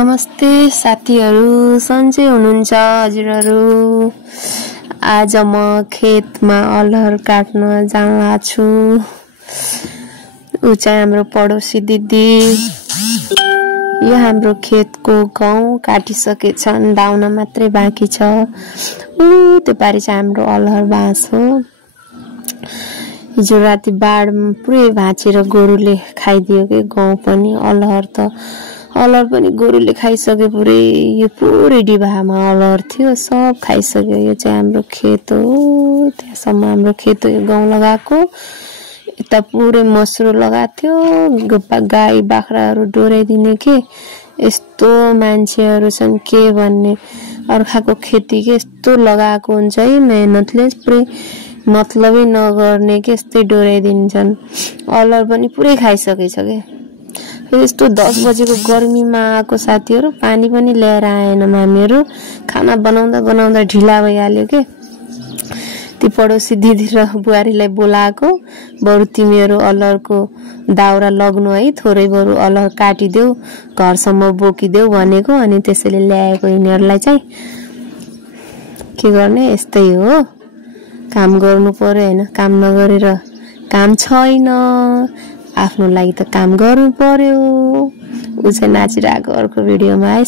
नमस्ते साथीहरु, सन्चै हुनुहुन्छ हजुरहरु। आज म खेतमा अलहर काट्न जान छु। उ चाहिँ हाम्रो पडोसी दिदी। यो हाम्रो खेतको गहुँ काटिसकेछन्, दाउन मात्रै बाँकी छ। त्यो पारी चाहिँ हाम्रो अलहर बाँस हो। हिजो राति बाढ पुरै भाँचेर गोरुले खाइदियो के गहुँ पनि। अलहर पनि गोरुले खाइसके पुरै यो पुरै डिबामा अलहर थियो, सब खाइसक्यो। यो चाहिँ हाम्रो खेत हो, त्यहाँसम्म हाम्रो खेत हो। यो गहुँ लगाएको यता पुरै मस्रो लगाथ्यो, गाई बाख्राहरू डोराइदिने के। यस्तो मान्छेहरू छन् के भन्ने, अर्काको खेती के यस्तो लगाएको हुन्छ है, मेहनतले पुरै मतलबै नगर्ने के, यस्तै डोराइदिन्छन्। अलहर पनि पुरै खाइसकेछ के। यस्तो 10 बजेको गर्मीमा आएको साथीहरु, पानी पनि ल्याएर आएन मामीहरु। खाना बनाउँदा ढिला भइहाल्यो के। ती पडोसी दिदी र बुहारीलाई बोलाएको, बरु तिमीहरु अलहरको दाउरा लग्नु है, थोरै बरु अलहर काटिदेऊ, घरसम्म बोकिदेऊ भनेको। अनि त्यसैले ल्याएको यिनीहरुलाई चाहिँ। के गर्ने, यस्तै हो, काम गर्नु पर्यो हैन। काम नगरेर काम छैन, आफ्नो लागि त काम गर्नु पर्यो। उ चाहिँ नाचिरहेको अर्को भिडियोमा है।